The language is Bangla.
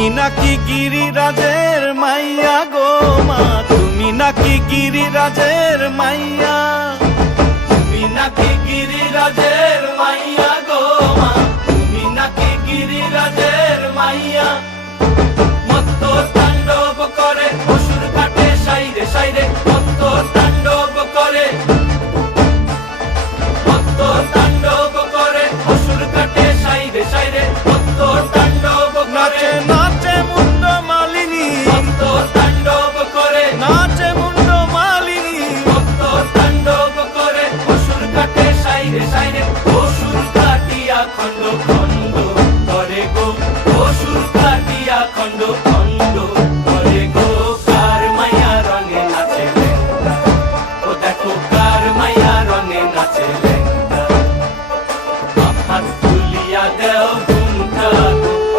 তুমি নাকি গিরিরাজের মাইয়া গো মা, তুমি নাকি গিরিরাজের মাইয়া, তুমি নাকি গিরিরাজের মাইয়া গো মা, তুমি নাকি গিরিরাজের মাইয়া। মত্ত তাণ্ডব করে অসুর কাটে সাইরে সাইরে, মত্ত তাণ্ডব করে, মত্ত তাণ্ডব করে অসুর কাটে সাইরে সাইরে, মত্ত তাণ্ডব করে। নাচে মুন্ড মালিনী, মত্ত তাণ্ডব করে, নাচে মুন্ড মালিনী, মত্ত তাণ্ডব করে অসুর কাটে সাইরে সাইরে, অসুর কাটিয়া খণ্ড খণ্ড করে গো, অসুর কাটিয়া খণ্ড খণ্ড